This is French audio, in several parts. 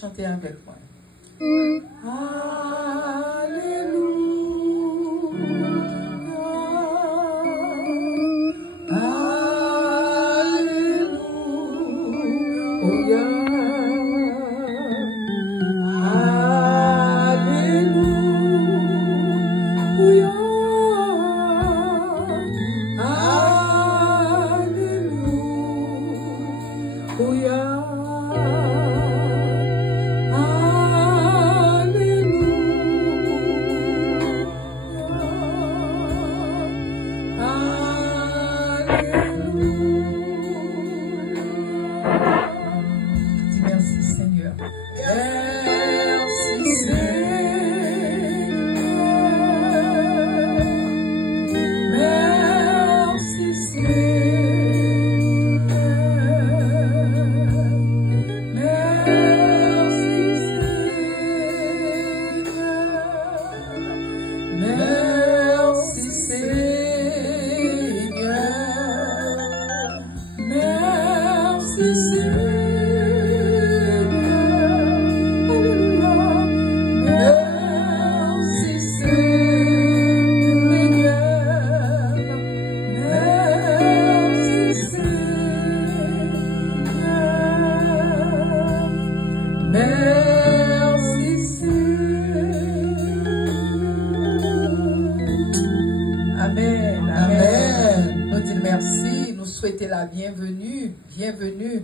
chanter avec moi. Bienvenue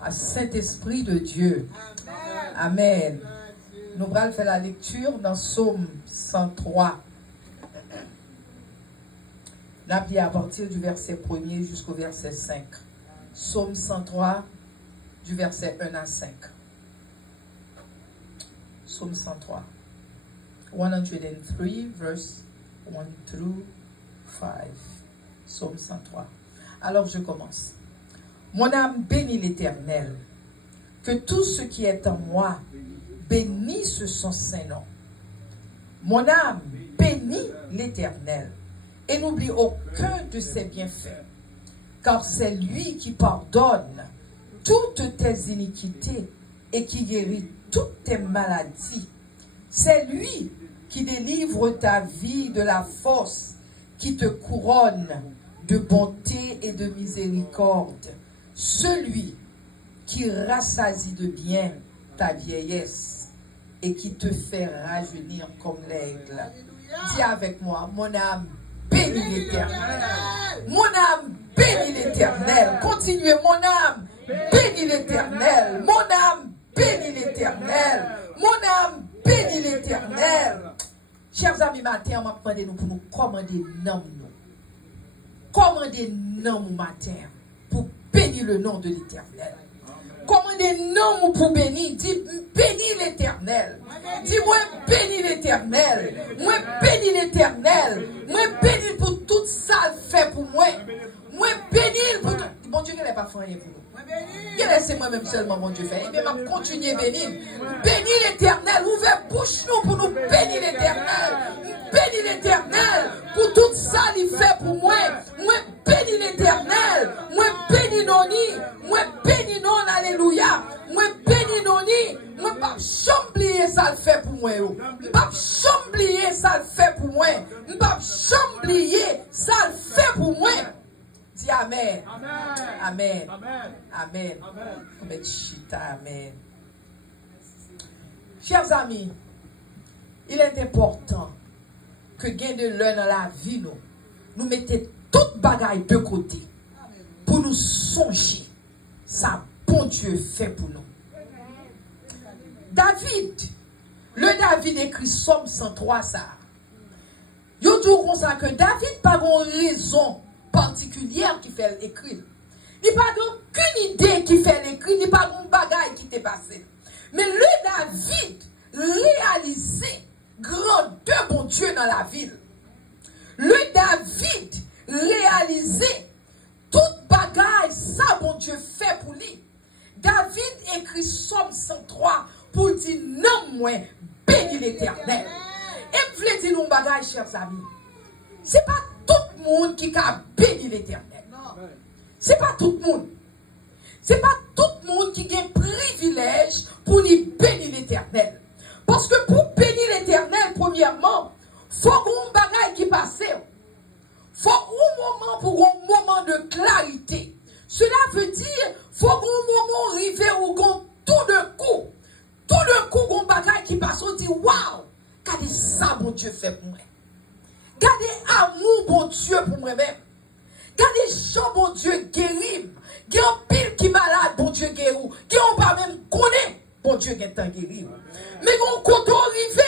à Saint-Esprit de Dieu. Amen. Nous allons faire la lecture dans Psaume 103. Nous allons à partir du verset 1er jusqu'au verset 5. Psaume 103, du verset 1 à 5. Psaume 103. 103, verse 1 through 5. Psaume 103. Alors je commence. Mon âme bénit l'Éternel. Que tout ce qui est en moi bénisse son Saint-Nom. Mon âme bénit l'Éternel et n'oublie aucun de ses bienfaits. Car c'est lui qui pardonne toutes tes iniquités et qui guérit toutes tes maladies. C'est lui qui délivre ta vie de la force, qui te couronne de bonté et de miséricorde. Celui qui rassasie de bien ta vieillesse et qui te fait rajeunir comme l'aigle. Dis avec moi, mon âme bénit l'Éternel. Mon âme bénit l'Éternel. Continuez, mon âme bénit l'Éternel. Mon âme bénit l'Éternel. Mon âme bénit l'Éternel. Chers amis, matin, on m'a demandé pour nous commander nom. Commandez nom matin pour bénir le nom de l'Éternel. Commandez nom pour bénir. Dis bénis l'Éternel. Dis-moi bénis l'Éternel. Moi bénis l'Éternel. Moi bénis pour tout ça fait pour moi. Moi bénis pour tout. Bon Dieu, il n'est pas fait rien pour nous. Laissez moi-même seulement, mon Dieu, fait. Et bien, je continue à bénir. Bénis l'Éternel. Ouvrez bouche nous pour nous bénir l'Éternel. Bénis l'Éternel pour tout ça il fait pour moi. Moi bénis l'Éternel. Moi bénis Noni. Moi bénis non, alléluia. Moi bénis Noni. Moi pas chamblier ça le fait pour moi. Pas chamblier ça le fait pour moi. Pas chamblier ça le fait pour moi. Dis Amen. Amen. Amen. Amen. Amen. Chers amis, il est important que gain de l'un dans la vie, nous mettons toute bagaille de côté pour nous songer ça bon Dieu fait pour nous. David écrit Psaume 103 ça. Yo tout comme ça que David pas une raison particulière qui fait l'écrire. Il n'a pas aucune idée qui fait l'écrire, il n'a pas de bagaille qui t'est passé. Mais le David réalisait grandeur bon Dieu dans la ville. Le David réalisait toute bagaille ça bon Dieu fait pour lui. David écrit Psaume 103 pour dire non moi bénis l'Éternel. Et je voulais dire nous bagaille chers amis. C'est pas tout le monde qui a béni l'Éternel. C'est pas tout le monde. c'est pas tout le monde qui a un privilège pour lui bénir l'Éternel. Parce que pour bénir l'Éternel, premièrement, faut qu'on bagaille qui passe. Faut un moment pour un moment de clarité. Cela veut dire, faut qu'on moment arriver où tout de coup, qu'on bagaille qui passe, on dit, waouh, regardez ça, bon Dieu fait pour moi. Regardez amour, bon Dieu, pour moi-même. Regardez chant, bon Dieu, guéri. Il y a un pile qui malade, bon Dieu, guéri. Il y a un pas même connaît, bon Dieu, qui est guéri. Mais quand on arrive,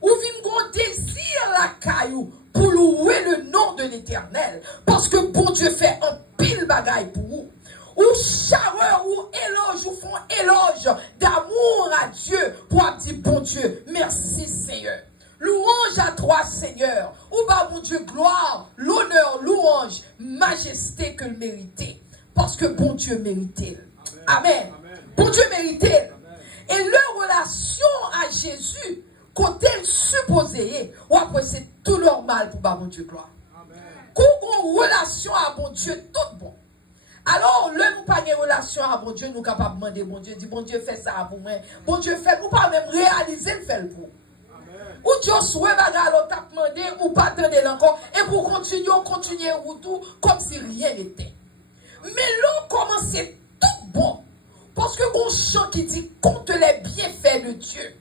ou vient un désir la caillou pour louer le nom de l'Éternel. Parce que bon Dieu fait un pile bagaille pour vous. Ou chaleur, ou éloge, ou font éloge d'amour à Dieu pour dire bon Dieu, merci Seigneur. Louange à toi Seigneur. Ou bah mon Dieu, gloire, l'honneur, louange, majesté que le méritait. Parce que bon Dieu méritait. Amen. Bon Dieu méritait. Et leur relation à Jésus, côté supposé, ou après c'est tout normal pour bah mon Dieu gloire. Quand on relation à bon Dieu, tout bon. Alors, le nous pas de relation à bon Dieu, nous capables de demander bon Dieu, dit bon Dieu fait ça pour moi. Bon Dieu fait, nous pas même réaliser le fait pour. Ou Dieu souhaite bagarre l'autre demandé ou pas attendre encore et pour continuer ou tout comme si rien n'était. Mais là, commencer tout bon. Parce que bon chant qui dit compte les bienfaits de Dieu.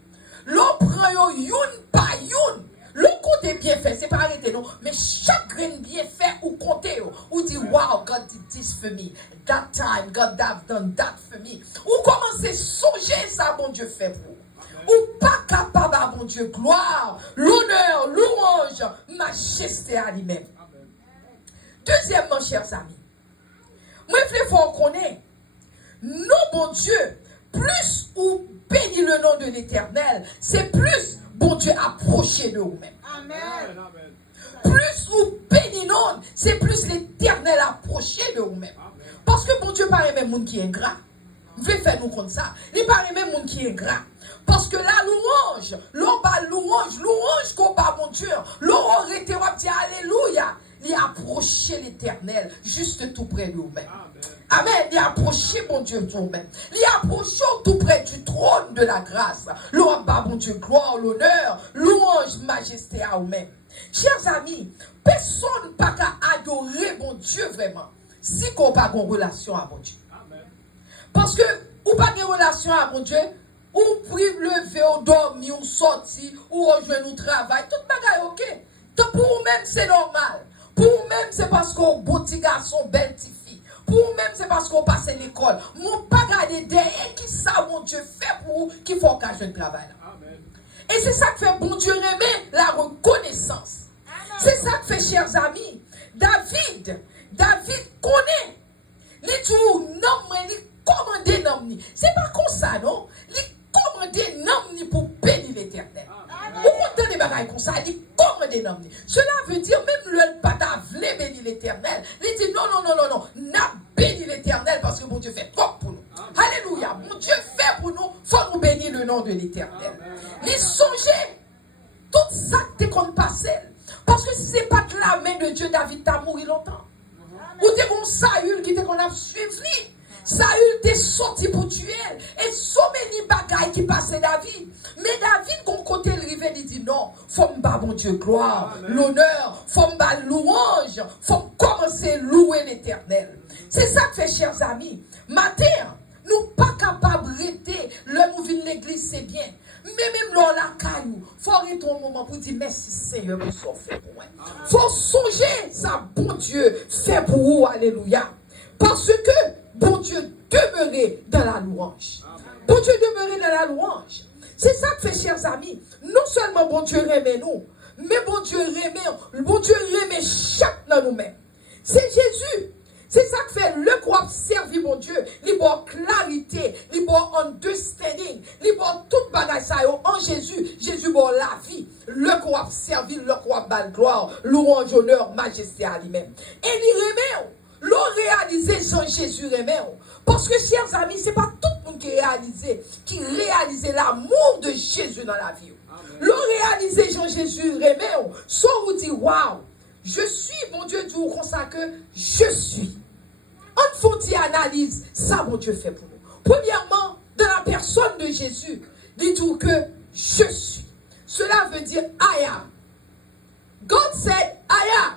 L'on prend une par une. Le côté bienfait, c'est pas arrêter non. Mais chaque grain bienfait ou compter ou dit wow, God did this for me. That time, God have done that for me. Ou commencer à songer ça, bon Dieu fait pour vous. Ou pas capable à mon Dieu, gloire, l'honneur, louange, majesté à lui-même. Deuxièmement, chers amis, moi, il faut qu'on connaisse, nous, bon Dieu, plus ou bénit le nom de l'Éternel, c'est plus, bon Dieu, approcher de nous-mêmes. Amen. Plus ou bénit non, c'est plus l'Éternel approcher de nous-mêmes. Parce que bon Dieu, pas même monde qui est ingrat. Vous faire nous comme ça. Il pas même monde qui est ingrat. Parce que la louange, l'on va louange qu'on va mon Dieu, l'on aurait été dit alléluia, il approcher l'Éternel juste tout près de nous-mêmes. Amen. Il approcher mon Dieu tout même. Il approcher tout près du trône de la grâce. L'on va mon Dieu gloire, l'honneur, louange, majesté à nous-mêmes. Chers amis, personne n'a pas adorer mon Dieu vraiment si on n'a pas de relation à mon Dieu. Parce que ou pas de relation à mon Dieu, ou prive lever, ou dormir, ou sortir, ou rejoindre ou travail, tout bagaille ok. Donc pour vous-même c'est normal. Pour vous-même c'est parce qu'on beau petit garçon, belle petite fille. Pour vous-même c'est parce qu'on passe à l'école. Mon pas garder derrière qui ça mon Dieu fait pour vous qu'il faut qu'un jeune travail. Et c'est ça que fait bon Dieu aimer la reconnaissance. C'est ça que fait chers amis. David connaît. Les tout non mais commander nom. C'est pas comme ça, non? Il commander nom pour bénir l'Éternel. Vous comptez des bagailles comme ça, il commander nom. Cela veut dire, même le pata voulait bénir l'Éternel. Il dit non, n'a béni l'Éternel parce que mon Dieu fait trop pour nous. Alléluia, mon Dieu fait pour nous, faut nous bénir le nom de l'Éternel. Il songeait tout ça que qu'on passait. Parce que si ce n'est pas de la main de Dieu, David t'a mouru longtemps. Ou t'es bon Saül qui t'est qu'on a suivi. Saül t'est sorti pour tuer. Et sommeni bagaille qui passait David. Mais David, qu'on côté le rivet, il dit non, faut me battre mon Dieu gloire, l'honneur, faut me battre louange, faut commencer à louer l'Éternel. C'est ça que fait, chers amis. Matin, nous pas capables de rester, le nous vient l'église, c'est bien. Mais même là, la caillou, faut arrêter un moment pour dire merci Seigneur pour ce fait pour moi. Faut songer ça, bon Dieu, fait pour vous, alléluia. Parce que bon Dieu demeurait dans la louange. Bon Dieu demeurait dans la louange. C'est ça que fait, chers amis. Non seulement bon Dieu remet nous, mais bon Dieu remet chaque dans nous-mêmes. C'est Jésus. C'est ça que fait le croix servir mon Dieu. Il y a clarité, il y a understanding, il y a toute bagaille ça en Jésus. Jésus a la vie. Le croix servir, le croix bal gloire, louange, honneur, majesté à lui-même. Et il remet. L'on réalise Jean Jésus remet. Parce que, chers amis, ce n'est pas tout le monde qui réalise l'amour de Jésus dans la vie. L'on réalise Jean Jésus remet. Soit vous dit, waouh, je suis, mon Dieu, dit comme ça que je suis. on faut une analyse, ça mon Dieu fait pour nous. Premièrement, dans la personne de Jésus, dit-il que je suis. Cela veut dire I am. God said I am.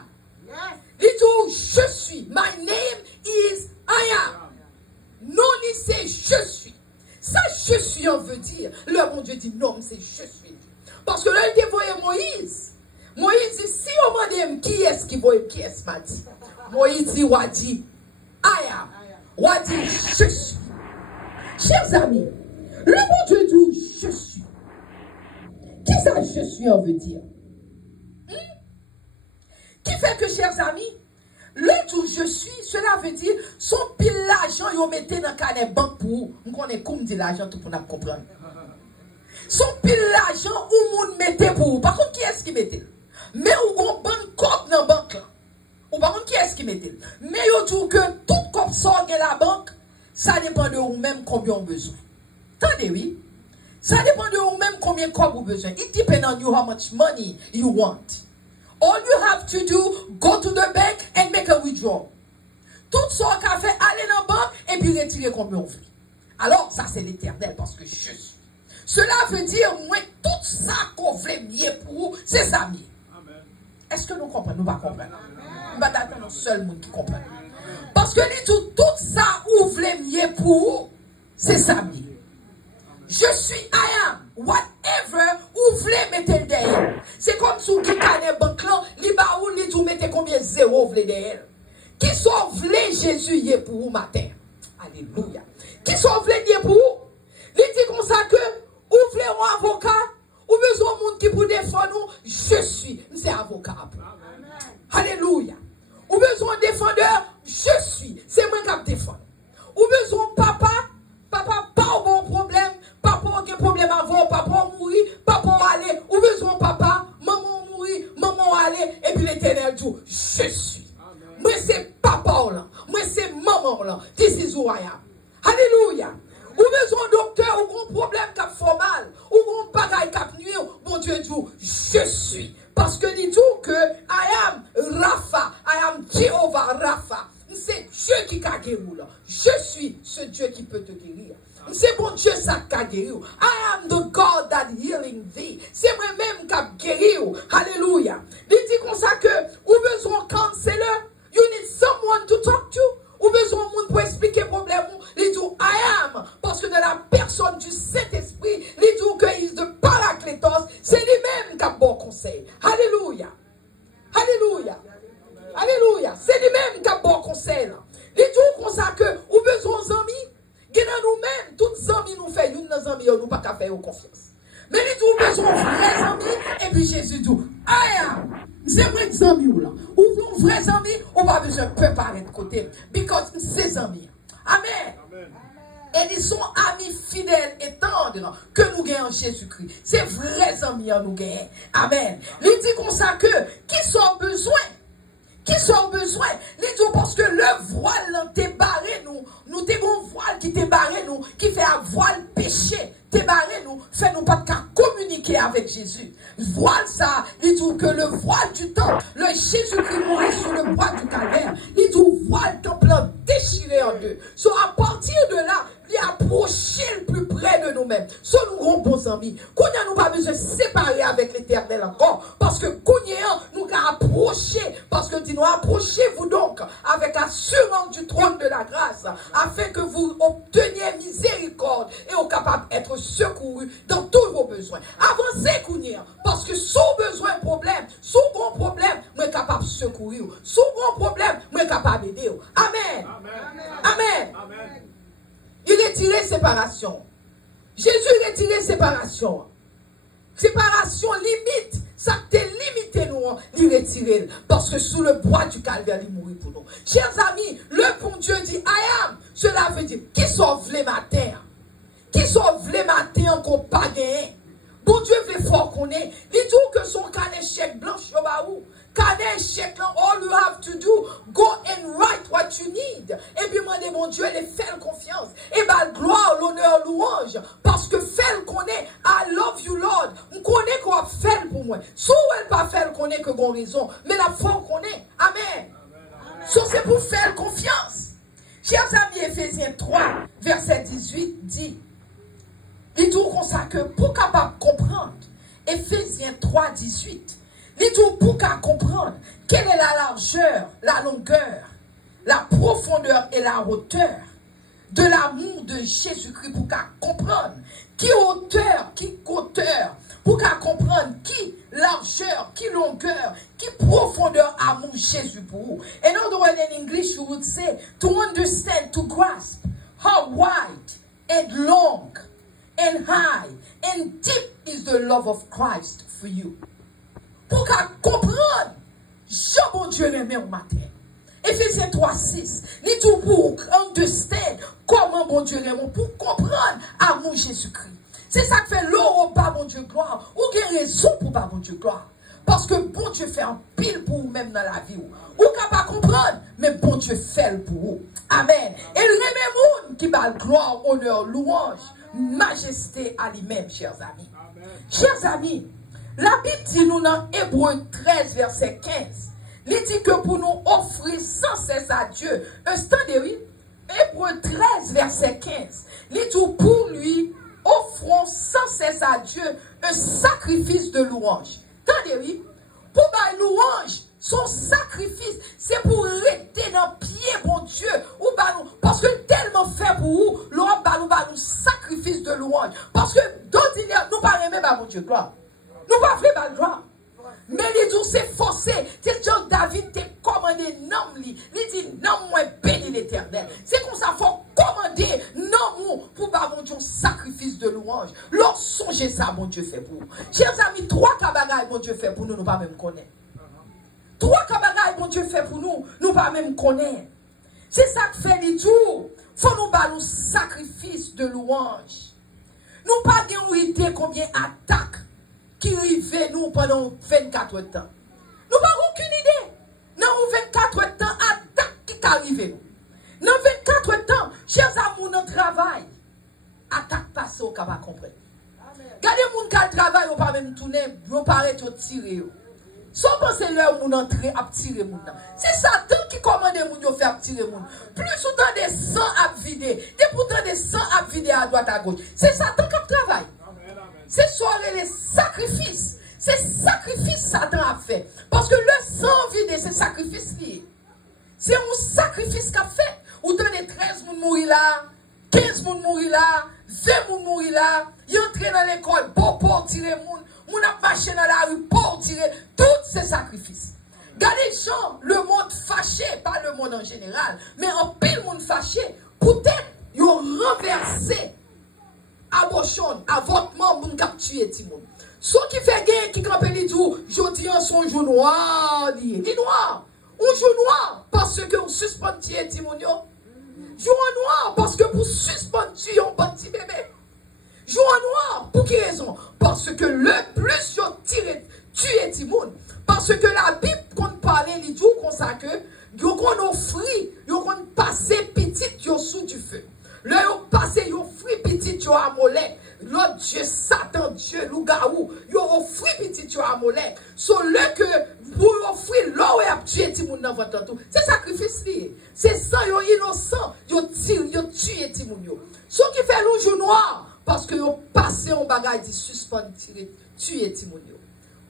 Yes. Dit-il je suis. My name is I am. Non, il c'est je suis. Ça, je suis, on veut dire. Le bon Dieu dit non, c'est je suis. Parce que là, il a envoyé Moïse. Moïse dit, si on m'a dit qui est-ce qui voit, qui est-ce m'a dit. Moïse dit, Wadi, I am. Wadi, je suis. Chers amis, le bon Dieu dit, je suis. Qu'est-ce que je suis, on veut dire? Qui fait que, chers amis, le tout je suis, cela veut dire, son pile l'argent, il mettait dans le carnet banque pour vous. On connaît comme dit l'argent, tout pour nous comprendre. Son pile l'argent, où vous mettez pour vous. Par contre, qui est-ce qui mettait? Mais où on bonne cop dans la banque là. Ou par contre, qui est-ce qui mettait? Mais il dit que tout cop sort de la banque, ça dépend de vous-même combien vous avez besoin. Attendez, oui. Ça dépend de vous-même combien vous avez besoin. It depends on you how much money you want. All you have to do, go to the bank and make a withdrawal. Tout ce qu'on a fait, aller dans la banque et puis retirer combien on veut. Alors, ça c'est l'éternel parce que je suis. Cela veut dire, moi, tout ça qu'on voulait mieux pour vous, c'est ça mieux. Est-ce que nous comprenons? Nous ne comprenons pas. Nous ne sommes pas le seul monde qui comprend. Parce que tout ça qu'on voulait mieux pour vous, c'est ça mieux. Je suis I am. Whatever vous voulez mettre derrière. C'est comme si vous avez banque là, vous mettez combien zéro vous voulez derrière. Qui sont voulez Jésus y est pour vous matin? Alléluia. Qui sont voulez y est pour vous? Il dit comme ça que vous voulez un avocat, ou besoin de monde qui pour défendre nous, je suis. C'est avocat. Alléluia. Ou besoin de défendeur, je suis. C'est moi qui vais défendre. Ou besoin de papa, papa pas bon problème, papa a un problème avant, papa mourir, papa aller, ou besoin de papa, maman mourir, maman aller, et puis l'éternel dit, je suis. Moi c'est papa là, moi c'est maman là, this is who I am. Alléluia. Ou besoin de docteur, ou un problème qui a fait mal, ou un bagaille qui a nuit, bon Dieu dit, je suis. Parce que dit tout que I am Rapha, I am Jehovah Rapha. C'est Dieu qui a guéri là. Je suis ce Dieu qui peut te guérir. C'est bon Dieu ça qui a guéri. I am the God that healing thee. C'est moi-même qui a guéri. Alléluia. Il dit comme ça que, ou besoin de counselor, you need someone to talk to. Ou besoin de monde pour expliquer le problème. Il dit I am. Parce que dans la personne du Saint-Esprit, il dit que il de Paraclétos, c'est lui-même qui a bon conseil. Alléluia. Alléluia. Alléluia. C'est lui-même qui a bon conseil. Il dit comme ça que, ou besoin d'amis, nous-mêmes, toutes amis nous fait, nous nos amis, nous pas qu'à faire confiance. Mais il dit, ou besoin de vrais amis, et puis Jésus dit, I am. C'est vrai des amis ou là. Ou vos vrais amis, ou pas besoin de préparer de côté. Because c'est amis. Amen. Amen. Et ils sont amis fidèles et tendres que nous gagnons en Jésus-Christ. C'est vrais amis nous gagnons. Amen. Il dit comme ça que, qui sont besoin? Qui sont besoin? Il dit parce que le voile t'est barré nous. Nous t'avons voile qui t'est barré nous. Qui fait un voile péché. T'es barré nous. Fait nous pas qu'à communiquer avec Jésus. Voile ça. Il dit que le voile du temps. Le Jésus-Christ mourait sur le bois du calvaire. Il dit voile temple déchiré en deux. So à partir de là, il approcher le plus près de nous-mêmes. Soit nous grands bons amis. Qu'on n'a nous pas besoin de se séparer avec l'éternel encore. Parce que qu'on nous a approché. Parce que dis-nous, approchez-vous donc avec l'assurance du trône de la grâce. Afin que vous obteniez miséricorde et au capable d'être secouru dans tous vos besoins. Avancez, Kounia. Parce que sous besoin problème, sous bon problème, moi capable de secourir. Sous bon problème, moi capable d'aider. Amen. Amen. Amen. Amen. Il retirait séparation. Jésus retirait séparation. Séparation limite. Ça te limité nous, il retirer. Parce que sous le bois du calvaire, il mourit pour nous. Chers amis, le bon Dieu dit, I am. Cela veut dire, qui sauve les matins? Qui sauve les matins qu'on pas gagné? Bon Dieu veut fort qu'on ait. Il dit que son canet chèque blanche, canet chèque, all you have to do, go and write what you need. Et puis, demandez mon Dieu, les faire confiance. Et bien, gloire, l'honneur, louange. Parce que faire qu'on est, I love you, Lord. On connaît qu'on va faire pour moi. Soit elle pas faire qu'on est que bon raison, mais la foi qu'on est. Amen. So c'est pour faire confiance. Chers amis, Éphésiens 3, verset 18 dit, il dit comme ça que pour capable comprendre, Éphésiens 3, 18, il dit pour capable comprendre quelle est la largeur, la longueur, la profondeur et la hauteur de l'amour de Jésus-Christ pour qu'à comprendre qui hauteur, pour qu'à comprendre qui largeur, qui longueur, qui profondeur amour Jésus pour vous. In other words, in English you would say to understand, to grasp how wide and long and high and deep is the love of Christ for you. Pour qu'à comprendre, je mon Dieu l'aimait au matin. Éphésiens 3, 6. Ni tout pour understand comment bon Dieu l'aime, pour comprendre amour Jésus-Christ. C'est ça que fait l'eau pas bon Dieu gloire. Ou qu'il y a raison pour pas bon Dieu gloire. Parce que bon Dieu fait un pile pour vous même dans la vie. Ou qu'à pas comprendre, mais bon Dieu fait pour vous. Amen. Et le même monde qui va gloire, honneur, louange, majesté à lui-même, chers amis. Amen. Chers amis, la Bible dit nous dans Hébreux 13, verset 15. Il dit que pour nous offrir sans cesse à Dieu un standard, Hébreux 13, verset 15. Il dit pour lui, offrons sans cesse à Dieu un sacrifice de louange. Attendez, pour la louange, son sacrifice, c'est pour rester dans le pied, bon Dieu, ou parce que tellement fait pour vous, l'homme va nous sacrifice de louange. Parce que d'ordinaire, nous ne parlons même pas, mon Dieu, gloire. Nous ne parlons pas de gloire. Mais les jours c'est forcé. C'est John David t'a commandé non li. Il dit non moi béni l'Éternel. C'est comme ça faut commander non pour pas mon Dieu sacrifice de louange. Lorsque songez ça mon Dieu fait pour vous. Chers amis, trois cabagailles mon Dieu fait pour nous, nous pas même connaître. Trois cabagailles mon Dieu fait pour nous, nous pas même connaître. C'est ça que fait les jours. Faut nous pas nous sacrifice de louange. Nous pas une idée combien attaques qui arrivait nous pendant 24 temps. Nous n'avons aucune idée. Dans 24 temps, attaque qui arrive nous. Dans 24 temps, chers amours, dans le travail, attaque passe au capable comprendre. Regardez les gens qui travaillent, ils ne pas même tourner, ils ne pas arrêter de tirer. Sans penser là où on entre à tirer les gens. C'est Satan qui commande les gens de faire tirer les gens. Plus autant des sangs à vider, des pourtant des sangs à vider à droite à gauche. C'est Satan qui travaille. C'est soirée les sacrifices. C'est sacrifice Satan a fait. Parce que le sang vidé, c'est sacrifice lié. C'est un sacrifice qu'a fait. Ou donner 13 moun mourir là, 15 moun mourir là, 20 moun mourir là, y entrer dans l'école pour tirer moun, moun a marché dans la rue pour tirer, tous ces sacrifices. Regardez gens, le monde fâché, pas le monde en général, mais en pile monde fâché, peut-être ils ont renversé abortion, avortement, moun kap tué ti moun. Ce qui fait gain, qui campe li dou, jodi an son jour noir, li noir. Un jour noir, parce que on suspend tué ti moun yo. Jour noir, parce que pour suspendre tué un petit bébé. Jour noir, pour quelle raison? Parce que le plus yo tiré, tué ti moun. Parce que la Bible, qu'on parlait, li dou comme ça que, yo kon offri, yo kon passer petit yo sous du feu. Là, yo passé, yo offri petit yo à Molek. L'autre Dieu, Satan, Dieu, loup-garou, yo offri petit yo à Molek. So, le que, pour offrir l'eau et à tuer ti moun dans votre tout. C'est sacrifice lié. C'est ça, yo innocent, yo tire, yo tué ti moun yo. Ce qui fait le jour noir, parce que yo passé en bagage di suspend, tuer ti moun yo.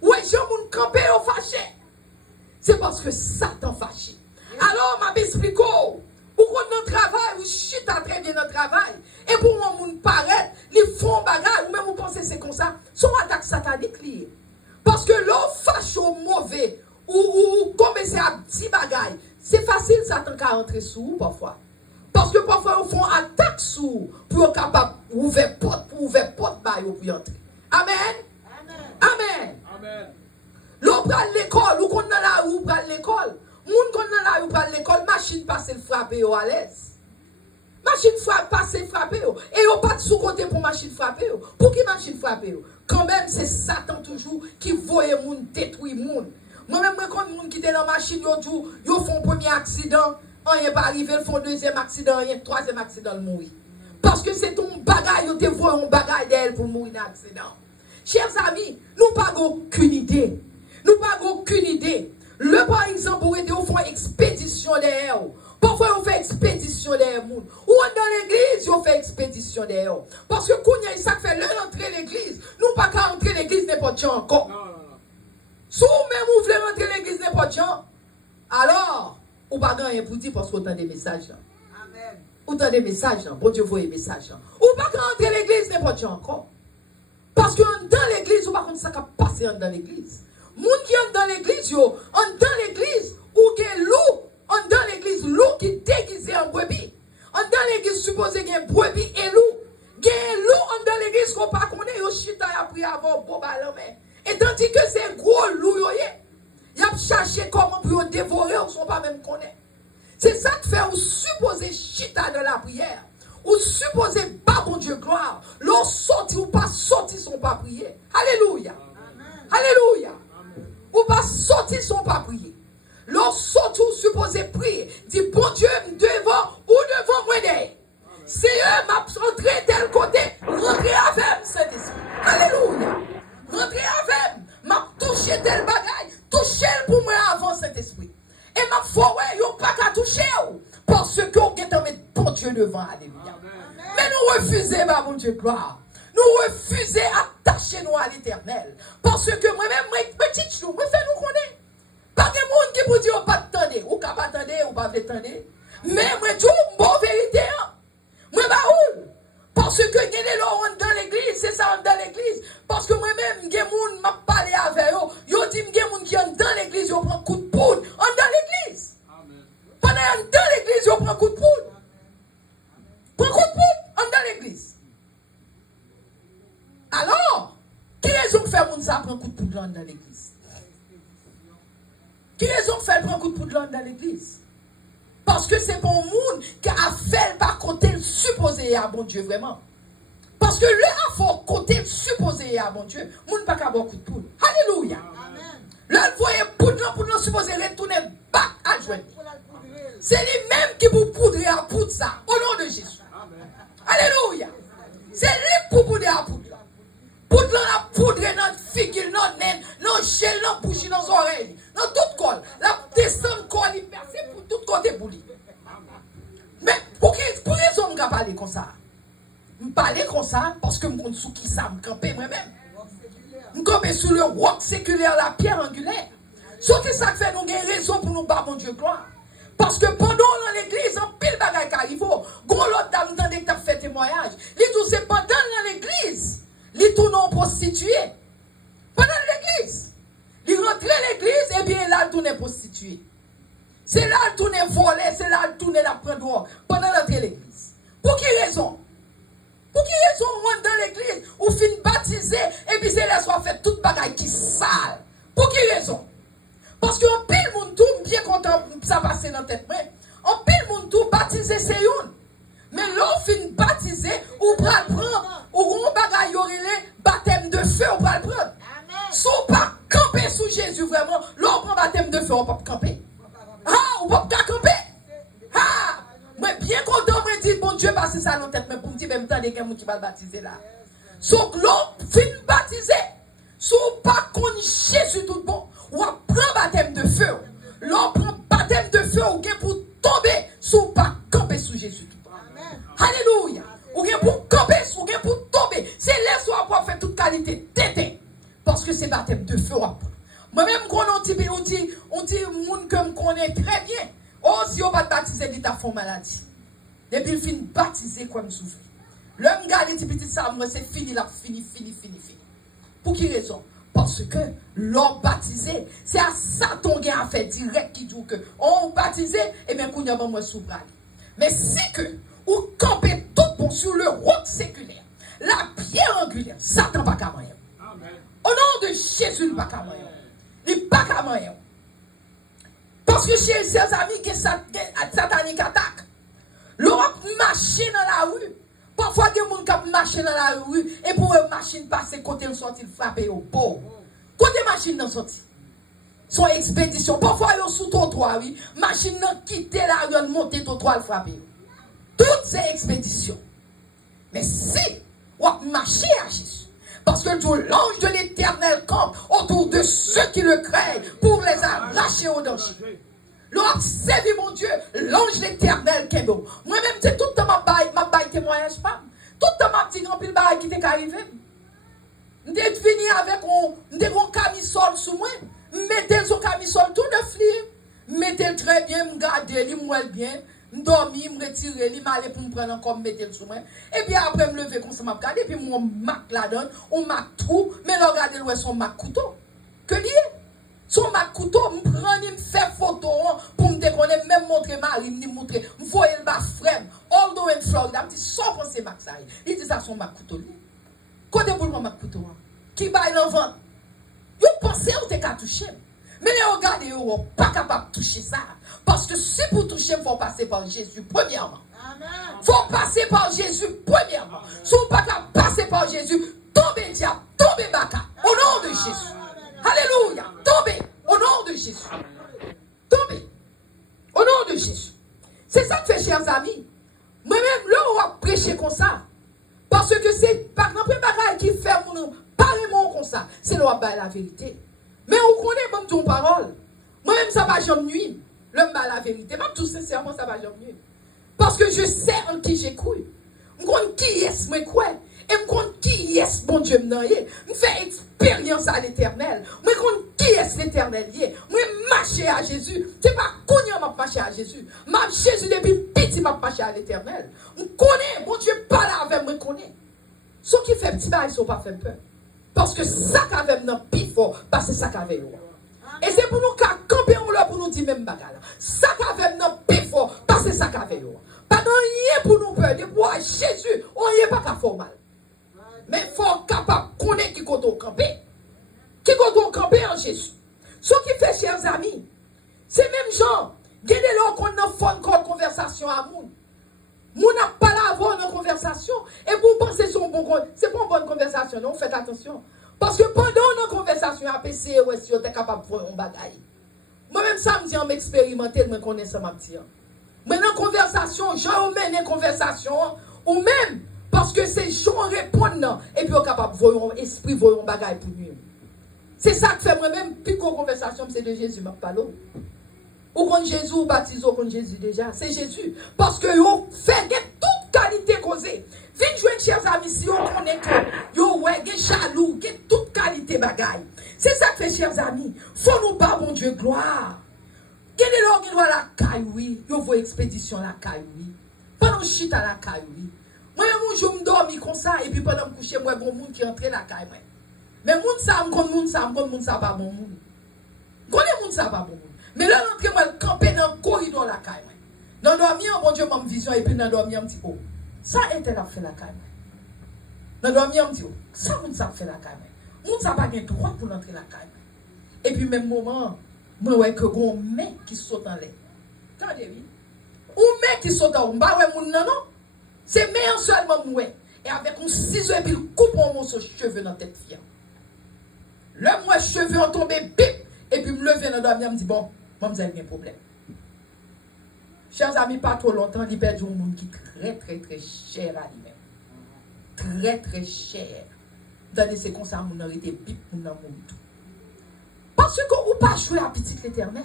Ouais, j'ai moun campé yo fâché. C'est parce que Satan fâché. Alors, m'a expliqué. Pourquoi notre travail, vous chute à très bien notre travail. Et pour moi, vous paraît, ils font bagarre, ou même vous pensez c'est comme ça. Son attaque satanique liée. Parce que l'on fâche au mauvais, ou commencer à petit bagaille, c'est facile, Satan qu'à entrer sous vous parfois. Parce que parfois, ils font attaque sous pour être capable d'ouvrir porte, pour y entrer. Amen. Amen. Amen. L'on prend l'école, ou qu'on dans la rue, prend l'école. Moun kon nan la ou pral l'école, machine passe le frapper à l'aise. Machine passe frapper et yo pas de sous côté pour machine frapper. Pour qui machine frapper? Quand même c'est Satan toujours qui voye moun détruire moun. Moi même quand moun qui était dans machine yo font premier accident, rien pas arrivé, ils font deuxième accident, rien troisième accident le mourir. Parce que c'est ton bagaille, yo te voye un bagaille d'elle pour mourir dans accident. Chers amis, nous pas aucune idée. Nous pas aucune idée. Le par exemple, vous font expédition derrière. Parfois, vous fait expédition derrière le monde. Ou dans l'église, ils fait expédition derrière. Parce que quand il y a ça fait l'entrée l'église, nous pas qu'à entrer l'église n'importe qui encore. Si vous-même vous voulez rentrer l'église n'importe qui, alors, ou pas rien pour dire parce qu'on entend des messages là. Amen. Autant des messages là. Bon Dieu voit les messages là. Ou pas qu'à entrer l'église n'importe qui encore. Parce que dans l'église, ou pas contre ça qui passe dans l'église. Moun qui est dans l'église, yo, dans l'église, ou gen loup, dans l'église, loup qui déguisé en brebis. Dans l'église, supposé gen brebis et loup. Gen loup dans l'église, qu'on pas connaît, yo chita y a pris avant bon ballon. Et tandis que c'est gros loup, yo, y a cherché comment pour dévorer, on ne pas même connaître. C'est ça que fait, ou supposé chita dans la prière. Ou supposé pas bon Dieu gloire. L'on sorti ou pas sorti sont pas prier. Alléluia. Amen. Alléluia. Amen. Ou pas sorti sont pas prier. L'on sorti ou supposé prier. Dit bon Dieu devant ou devant moi derrière. C'est eux m'a entré tel côté. Rentrez avec Saint-Esprit. Alléluia. Rentrez avec m'a touché tel bagaille. Touché pour moi avant Saint-Esprit. Et ma foi, ouais, yon pas qu'à toucher. Parce que on est mettre bon Dieu devant. Alléluia. Mais nous refusons, ma bon Dieu, gloire. Nous refusons d'attacher nous à l'éternel. Parce que moi-même, moi, petit chou, moi, fait nous connaître. Pas de monde qui vous dit, on pas attendre, ou pas attendre, ou pas attendre. Mais moi, tout, bon vérité, moi, bah, où? Parce que, gagner l'or dans l'église, c'est ça, dans l'église. Parce que moi-même, gagner moun, m'a parlé avec eux. Yo dit, gagner moun qui est dans l'église, yo prend coup de poudre, dans l'église. Pendant dans l'église, yo prend coup de poudre. Prends coup de poudre, dans l'église. Alors, qui raison fait moun ça prend coup de poudre dans l'église? Qui raison fait prendre coup de poudre dans l'église? Parce que c'est pour moun qui a fait par côté supposé à bon Dieu vraiment. Parce que le a fait côté supposé à bon Dieu, moun pas qu'à avoir coup de poudre. Alléluia. Le voyez poudre supposé retourner back à joindre. C'est lui-même qui vous poudrer à poudre ça, au nom de Jésus. Alléluia. C'est lui pour poudrer à poudre. Poudre la poudre dans le figure, dans le nez, dans le chien, dans le bouche, dans les oreilles, dans tout col. La descente corps, il perce pour tout côté pour lui. Mais pour raison je parler comme ça? Je parle comme ça parce que je compte sous qui ça, je campe moi-même. Je campe sur le roc séculaire, la pierre angulaire. Ce que ça fait, nous avons raison pour nous battre, mon Dieu, gloire. Parce que pendant dans l'église, en pile bagaille qui arrive, gros l'autre dame qui t'a fait témoignage, il dit c'est pendant dans l'église, il tourne en prostituée. Pendant l'église, il rentre l'église et bien là il tourne prostituée. C'est là il tourne volé, c'est là il tourne la prendre dehors pendant l'entrée de l'église. Pour quelle raison? Pour quelle raison on rentre dans l'église, ou fin baptisé et puis c'est là soit fait toute bagaille qui sale? Pour quelle raison? Parce qu'en pile moun tout, bien content ça passe dans la tête, en pile moun tout, baptisé c'est une. Mais l'on fin baptisé, ou pral prendre, ou on bagaille yorele, baptême de feu, ou pral prendre. Si on pas camper sous Jésus vraiment, l'on prend baptême de feu, on peut camper. Ah, on peut pas camper. Ah, mais bien content, me dit, bon Dieu, passe ça dans la tête, mais pour me dire, même temps, il y a quelqu'un qui va baptiser là. Donc l'on fin baptisé, si on pas connaît Jésus tout bon, ou on prend baptême de feu. L'on prend baptême de feu, ou bien pour tomber, sous pas camper sous Jésus. Amen. Alléluia. Ou bien pour camper, ou bien pour tomber. C'est là soit pour faire toute qualité tété. Parce que c'est baptême de feu. Moi-même, quand on dit, moun que me connaît très bien. Oh, si on va baptiser, il t'a fait maladie. Depuis le fin baptisé, quoi me souffre. L'homme garde petit petit ça, moi c'est fini là, fini. Pour qui raison? Parce que l'homme baptisé, c'est à ça ton gars a fait direct qui dit que on baptisé, et bien qu'on y a moi souffre. Mais si que, ou camper tout bon sur le roc séculaire, la pierre angulaire, Satan pas qu'à moyen. Au nom de Jésus, il pas qu'à moyen. Il pas qu'à moyen. Parce que chez ses amis, que satanique attaque, l'on marche dans la rue. Parfois, il y a des gens qui marchent dans la rue et pour une machine passer côté le sorti, frapper au pot. Côté machine dans sorti. Son expédition. Parfois, il y a sous trottoir, oui. Machine n'a quitté la rue, monter trottoir, frapper. Toutes ces expéditions. Mais si on marche à Jésus, parce que tout l'ange de l'Éternel campe autour de ceux qui le craignent pour les arracher au danger. L'on servi mon Dieu, l'ange l'éternel qui est bon. Moi-même, c'est tout le temps ma baille témoignage pas. Tout le temps ma petite grand pile baille qui t'est arrivé. M'était venu avec un camisole sous moi. Mettez son camisole tout neuf li. Mettez très bien, m'garder li, m'ouel bien. M'dormi, m'retirer li, m'aller pour me prendre encore mettez sous moi. Et puis après me lever comme ça m'a regardé puis mon mac là-dedans, on mac trou, mais regardez l'ouest son mac couteau. Que lié? Son ma couteau, me prend, me fait photo pour me déconner, même montrer Marie, me montrer, me voyer le bas frère, all the way in Florida, me dit, sans penser Max ça. Il dit ça, son ma couteau. Côté pour le ma couteau, qui baille l'envant. Vous pensez que vous êtes touché. Mais regardez, vous n'êtes pas capable de toucher ça. Parce que si vous touchez, il faut passer par Jésus, premièrement. Il faut passer par Jésus, premièrement. Si vous n'êtes pas capable de passer par Jésus, tombez diable, tombez baka, au nom de Jésus. Alléluia. Tombez au nom de Jésus. Tombez au nom de Jésus. C'est ça que fait, chers amis. Moi-même, là, on va prêcher comme ça. Parce que c'est par exemple un bagage qui fait mon parlement comme ça. C'est là la vérité. Mais on connaît même ton parole. Moi-même, ça va jamais nuire. L'homme bat la vérité. Même tout sincèrement, ça va jamais nuire. Parce que je sais en qui j'écoute. Je connais qui est moi quoi. Et je connais qui est mon Dieu m'en est. Je fais expérience à l'éternel. Je connais qui est l'éternel. Je marche à Jésus. Ce n'est pas qu'on m'a marché à Jésus. Ma Jésus depuis petit m'a marché à l'éternel. Je connais, mon Dieu parle avec moi, je connais. Ce qui fait petit bail, ils ne sont pas fait peur. Parce que ça qu'avait nous plus fort, parce que ça qu'avait nous. Et c'est pour nous qu'à camper on là pour nous dire même bagarre. Ça qu'avait nous plus fort, parce que ça qu'avait nous. Pas rien pour nous peur. De voir Jésus, on n'y est pas qu'à faire mal. Mais il faut capable de connaître qui compte au camper. Qui compte au camper en Jésus. Ce qui fait, chers amis, c'est même genre, gardez là qu'on a fait une conversation à nous. Nous n'a pas là avoir une conversation. Et vous pensez que c'est pas une bonne conversation, non? Faites attention. Parce que pendant une conversation à PC, ou est-ce que vous êtes capable de faire un bagaille? Moi-même, ça me dit, on m'expérimenter, je me connais ça, ma petite. Mais dans la conversation, j'en mène une conversation, ou même, parce que c'est j'en répondre, et puis on est capable de voir un esprit, voir un bagaille pour nous. C'est ça que fait moi-même, plus qu'une conversation, c'est de Jésus, je parle. Ou contre Jésus, ou baptisé contre Jésus déjà. C'est Jésus. Parce que vous faites toute qualité causée. Venez jouer, chers amis, si on connaît que vous êtes jaloux, vous avez toute qualité bagaille. C'est ça que fait, chers amis. Faut nous battre, mon Dieu, gloire. Quel est l'or qui doit la caille, vous voyez expédition la caille, pendant chute à la caille, moi, je me dormi comme ça, et puis pendant que je couche, moi, bon monde qui entre la caille. Mais moun ça, moun ça pas bon monde. Connais moun ça pas bon monde. Mais là, l'entrée, moi, camper dans le corridor la caille. Dans dormir, mon Dieu, m'a vision, et puis dans dormir, me dit, oh, ça était la fait la caille. Dans dormir, me dit, oh, ça, moun ça fait la caille. Moun ça pas de droit pour entrer la caille. Et puis, même moment, moi, ouais, que gon mec qui saute en l'air. Attendez, oui. Ou mec qui saute en l'air, bah, ouais, moun, non. C'est meilleur seulement, moi. Et avec un ciseau, et puis, il coupe mon cheveux dans la tête, fière. Le moi, cheveux ont tombé, bip, et puis, me lever dans dormir, me dit, bon, moi, vous avez un problème. Chers amis, pas trop longtemps, il perd un monde qui est très, très, très cher à lui-même. Très, très cher. Dans des séquences, on aurait été bip pour nous tout. Parce que vous ne pas jouer à petite l'éternel.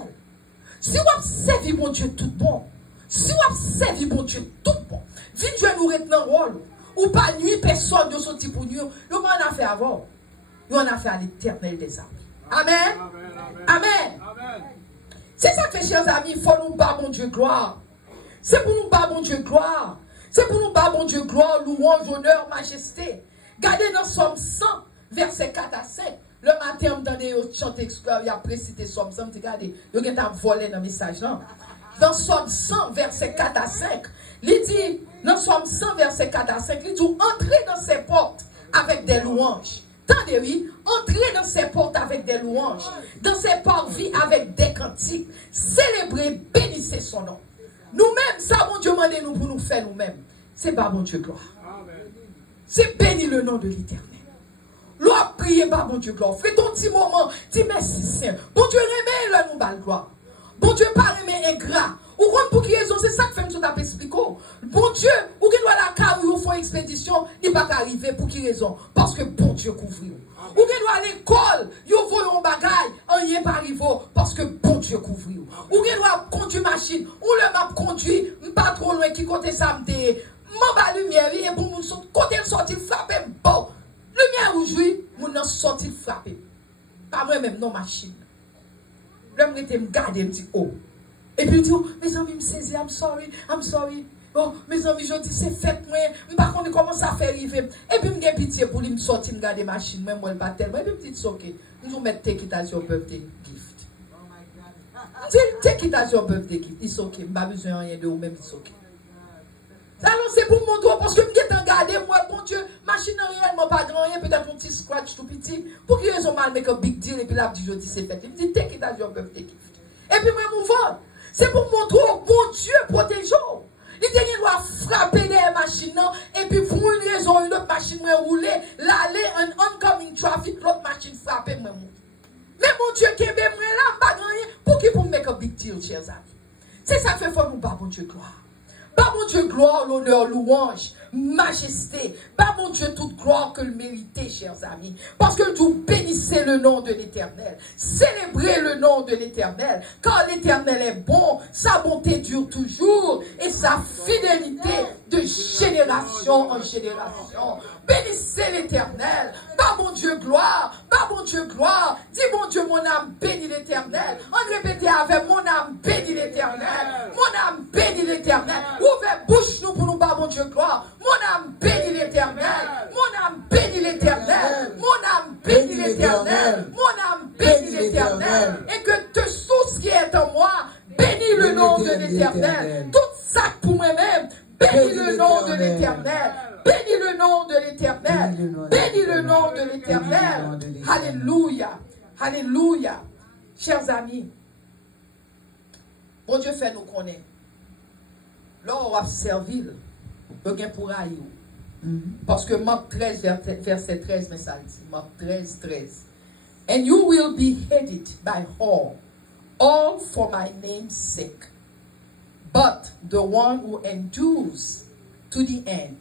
Si vous servez mon Dieu tout bon, si vous servez mon Dieu tout bon, vite Dieu nous retenir rôle, ou pas nuit personne de sortir pour nous, nous en a fait avant. Nous en a fait à l'éternel des armées. Amen. Amen. Amen. C'est ça que, chers amis, il faut nous battre, mon Dieu, gloire. C'est pour nous battre, mon Dieu, gloire. C'est pour nous battre, mon Dieu, gloire, louange, honneur, majesté. Gardez dans Somme 100, versets 4 à 5. Le matin, on donne chanter, il a précité Somme 100, regardez, il y a volé dans le message là. Dans Somme 100, versets 4 à 5, il dit, dans Somme 100, versets 4 à 5, il dit, entrez dans ses portes avec des louanges. Attendez, oui, entrez dans ses portes avec des louanges, dans ses parvis avec des cantiques, célébrez, bénissez son nom. Nous-mêmes, ça, mon Dieu, demandez-nous pour nous faire nous-mêmes. C'est pas mon Dieu, gloire. C'est bénir le nom de l'Éternel. L'on priez pas, mon Dieu, gloire. Fais ton petit moment, dis merci, Seigneur. Bon Dieu, remet le nom de gloire. Bon Dieu, pas remet ingrat. Ou comme pour qui raison, c'est ça que fait nous taper expliquer. Bon Dieu, ou qui doit la car ou font expédition, il n'est pas arrivé pour qui raison? Parce que bon Dieu couvre. Ou qui doit à l'école, il faut un bagaille, on n'y est pas arrivé parce que bon Dieu Dieu couvre. Ou gen doit conduire machine, ou le map conduit, pas trop loin qui côté ça me m'en bas lumière et pour mon côté sorti frapper bon. Lumière rouge oui, mon nan sorti frapper. Pas moi même non machine. L'homme était me garder me dit oh. Et puis il dit oh, mes amis me saisi, I'm sorry. Oh, mes amis, je dis, c'est fait, moi, je ne sais pas comment ça fait arriver. Et puis, je me pitié pour lui sortir, me garder machine, même moi, pas tellement. Et puis, je me dis, ok, nous allons mettre take it as your birthday gift. Je dis, take it as your birthday gift. It's ok, je n'ai pas besoin de rien de vous, même it's ok. Alors, c'est pour mon droit, parce que je me regarder, moi, bon Dieu, machine n'a réellement pas grand rien, peut-être un petit scratch tout petit. Pour qu'ils aient mal, make a big deal, et puis là, je dis, c'est fait. Il me dit, take it as your birthday gift. Et puis, moi, mon vote, c'est pour mon droit, bon Dieu, protégeons. Il doit frapper les machines, et puis pour une raison, une autre machine m'a roulé, l'aller, un oncoming traffic, l'autre machine frapper moi. Mais mon Dieu, qui est là, pas rien, pour qui pour me make a big deal, chers amis. C'est ça que fait fort, pas mon Dieu gloire. Pas mon Dieu gloire, l'honneur, louange, majesté. Pas mon Dieu toute gloire que le mérité, chers amis. Parce que vous bénissez le nom de l'Éternel. Célébrez le nom de l'Éternel. Car l'Éternel est bon, sa bonté dure toujours et sa fidélité de génération en génération. Bénissez l'Éternel. Pas mon Dieu gloire, pas mon Dieu gloire. Dis mon Dieu, mon âme bénit l'Éternel. On répétait avec mon âme bénit l'Éternel. Mon âme bénit l'Éternel. Ouvrez bouche nous pour nous pas mon Dieu gloire. Mon âme bénit l'Éternel. Mon âme bénit l'Éternel. Mon âme bénit l'Éternel. Mon âme bénit l'Éternel. Et que tout ce qui est en moi bénit le nom de l'Éternel. Tout ça pour moi-même bénit le nom de l'Éternel. Bénis le nom de l'Éternel. Bénis le nom de l'Éternel. Alléluia. Alléluia. Chers amis, bon Dieu fait nous connaître. Là, on va servir. On va pour aïe. Parce que Marc 13, verset 13, mais ça dit. Marc 13, 13. And you will be headed by all for my name's sake. But the one who endures to the end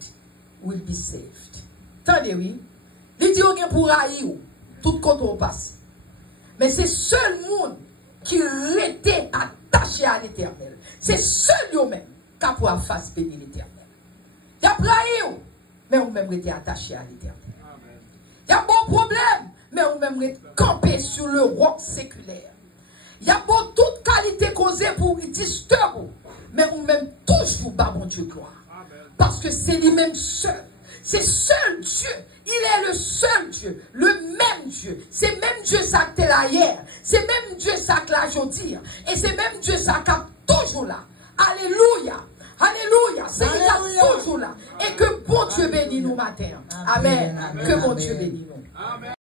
will be saved. Tendez, oui. Il dit qu'on pour haïr tout côté au passé. Mais c'est seul monde qui était attaché à l'Éternel. C'est seul lui-même qui a pour face bénir l'Éternel. Il y a haïr, mais on même était attaché à l'Éternel. Il y a bon problème, mais on même est campé sur le roc séculaire. Il y a bon toute qualité causée pour disturber, mais on même toujours pas mon Dieu gloire. Parce que c'est lui-même seul. C'est seul Dieu. Il est le seul Dieu. Le même Dieu. C'est même Dieu ça que là hier. C'est même Dieu ça que là aujourd'hui. Et c'est même Dieu ça qui est toujours là. Alléluia. Alléluia. C'est lui qui est toujours là. Et que bon Dieu bénisse nous matin. Amen. Que bon Dieu bénisse nous. Amen.